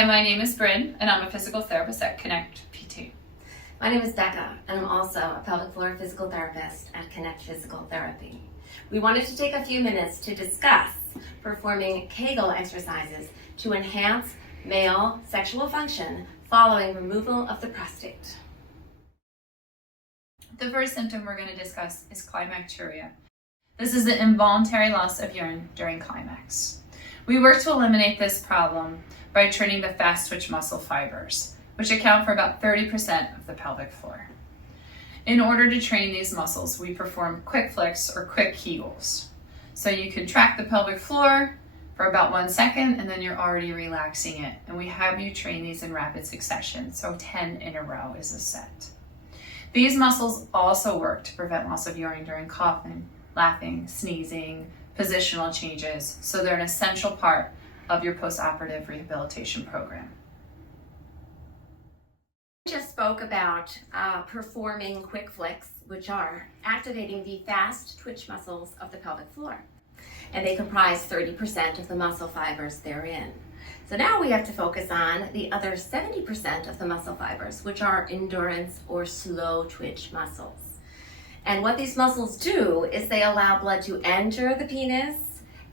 Hi, my name is Bryn, and I'm a physical therapist at Connect PT. My name is Becca, and I'm also a pelvic floor physical therapist at Connect Physical Therapy. We wanted to take a few minutes to discuss performing Kegel exercises to enhance male sexual function following removal of the prostate. The first symptom we're going to discuss is climacturia. This is the involuntary loss of urine during climax. We work to eliminate this problem by training the fast twitch muscle fibers, which account for about 30% of the pelvic floor. In order to train these muscles, we perform quick flicks or quick Kegels. So you contract the pelvic floor for about 1 second and then you're already relaxing it. And we have you train these in rapid succession, so 10 in a row is a set. These muscles also work to prevent loss of urine during coughing, laughing, sneezing, positional changes, so they're an essential part of your postoperative rehabilitation program. We just spoke about performing quick flicks, which are activating the fast twitch muscles of the pelvic floor, and they comprise 30% of the muscle fibers therein. So now we have to focus on the other 70% of the muscle fibers, which are endurance or slow twitch muscles. And what these muscles do is they allow blood to enter the penis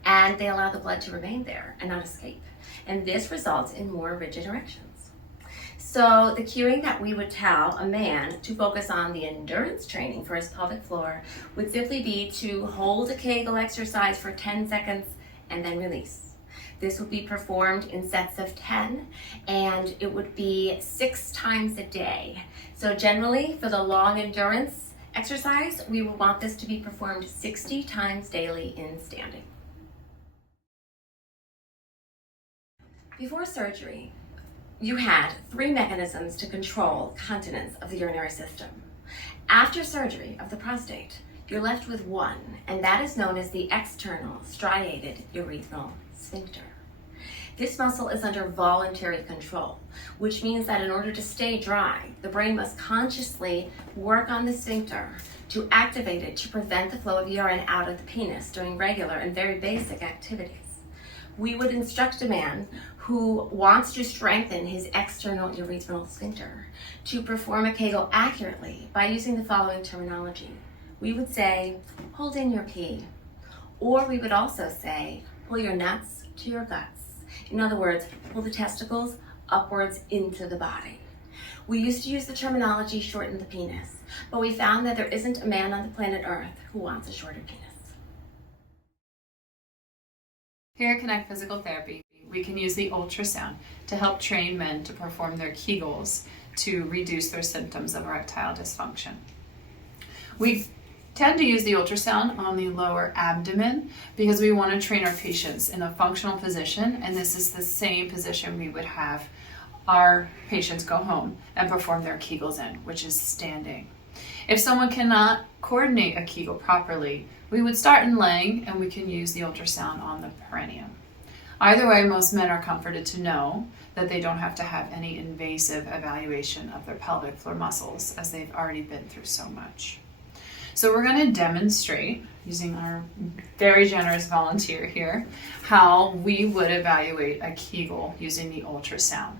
and they allow the blood to remain there and not escape. And this results in more rigid erections. So the cueing that we would tell a man to focus on the endurance training for his pelvic floor would simply be to hold a Kegel exercise for 10 seconds and then release. This would be performed in sets of 10, and it would be 6 times a day. So generally, for the long endurance exercise, we would want this to be performed 60 times daily in standing. Before surgery, you had 3 mechanisms to control continence of the urinary system. After surgery of the prostate, you're left with one, and that is known as the external striated urethral sphincter. This muscle is under voluntary control, which means that in order to stay dry, the brain must consciously work on the sphincter to activate it to prevent the flow of urine out of the penis during regular and very basic activities. We would instruct a man who wants to strengthen his external urethral sphincter to perform a Kegel accurately by using the following terminology. We would say, hold in your pee, or we would also say, pull your nuts to your guts. In other words, pull the testicles upwards into the body. We used to use the terminology shorten the penis, but we found that there isn't a man on the planet Earth who wants a shorter penis. Here at Connect Physical Therapy, we can use the ultrasound to help train men to perform their Kegels to reduce their symptoms of erectile dysfunction. We tend to use the ultrasound on the lower abdomen because we want to train our patients in a functional position, and this is the same position we would have our patients go home and perform their Kegels in, which is standing. If someone cannot coordinate a Kegel properly, we would start in laying and we can use the ultrasound on the perineum. Either way, most men are comforted to know that they don't have to have any invasive evaluation of their pelvic floor muscles as they've already been through so much. So we're going to demonstrate, using our very generous volunteer here, how we would evaluate a Kegel using the ultrasound.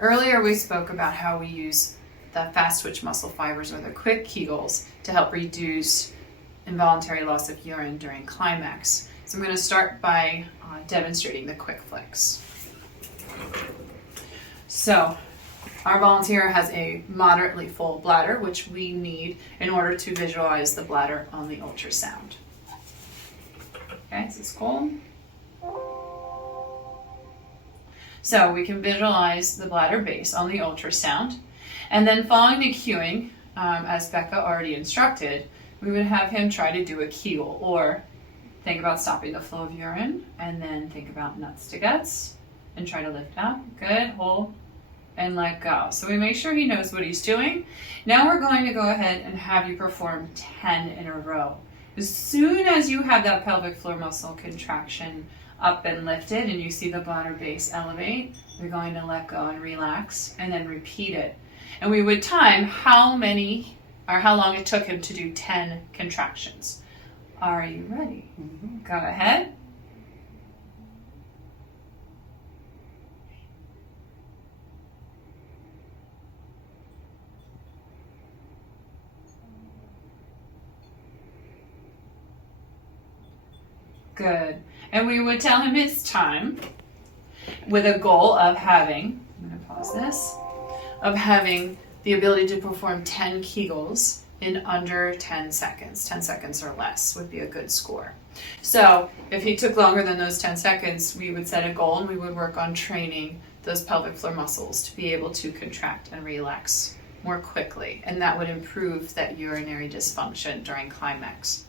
Earlier we spoke about how we use the fast twitch muscle fibers or the quick Kegels to help reduce involuntary loss of urine during climax. So I'm going to start by demonstrating the quick flicks. So our volunteer has a moderately full bladder, which we need in order to visualize the bladder on the ultrasound. Okay, so it's cool. So we can visualize the bladder base on the ultrasound. And then following the cueing, as Becca already instructed, we would have him try to do a Kegel, or think about stopping the flow of urine, and then think about nuts to guts, and try to lift up. Good, hold, and let go. So we make sure he knows what he's doing. Now we're going to go ahead and have you perform 10 in a row. As soon as you have that pelvic floor muscle contraction up and lifted and you see the bladder base elevate, you're going to let go and relax and then repeat it. And we would time how long it took him to do 10 contractions. Are you ready? Mm-hmm. Go ahead. Good. And we would tell him it's time with a goal of having, I'm going to pause this, of having the ability to perform 10 Kegels in under 10 seconds. 10 seconds or less would be a good score. So if he took longer than those 10 seconds, we would set a goal and we would work on training those pelvic floor muscles to be able to contract and relax more quickly. And that would improve that urinary dysfunction during climax.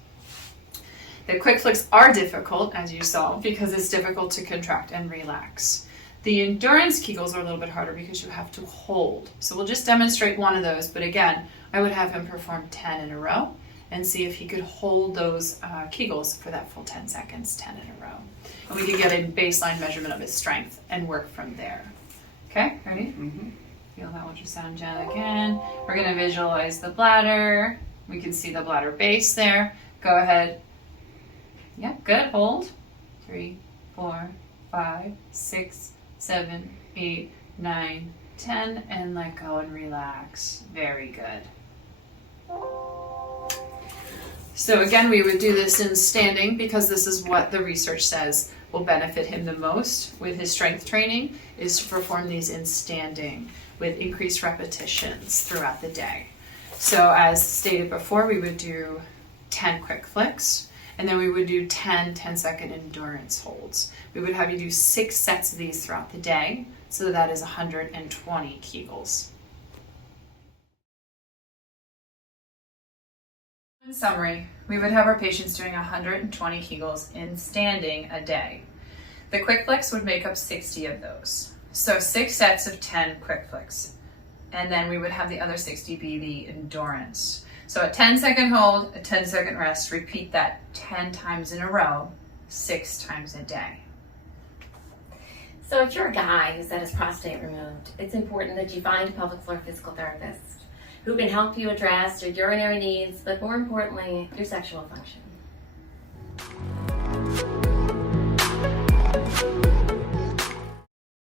The quick flicks are difficult, as you saw, because it's difficult to contract and relax. The endurance Kegels are a little bit harder because you have to hold. So we'll just demonstrate one of those, but again, I would have him perform 10 in a row and see if he could hold those Kegels for that full 10 seconds, 10 in a row. And we could get a baseline measurement of his strength and work from there. Okay, ready? Mm-hmm. Feel that ultrasound gel again. We're gonna visualize the bladder. We can see the bladder base there. Go ahead. Yeah, good, hold. 3, 4, 5, 6, 7, 8, 9, 10, and let go and relax. Very good. So again, we would do this in standing because this is what the research says will benefit him the most with his strength training, is to perform these in standing with increased repetitions throughout the day. So as stated before, we would do 10 quick flicks, and then we would do 10 10-second endurance holds. We would have you do 6 sets of these throughout the day, so that is 120 Kegels. In summary, we would have our patients doing 120 Kegels in standing a day. The quick flicks would make up 60 of those. So 6 sets of 10 quick flicks. And then we would have the other 60 be the endurance. So a 10-second hold, a 10-second rest, repeat that 10 times in a row, 6 times a day. So if you're a guy who's had his prostate removed, it's important that you find a pelvic floor physical therapist who can help you address your urinary needs, but more importantly, your sexual function.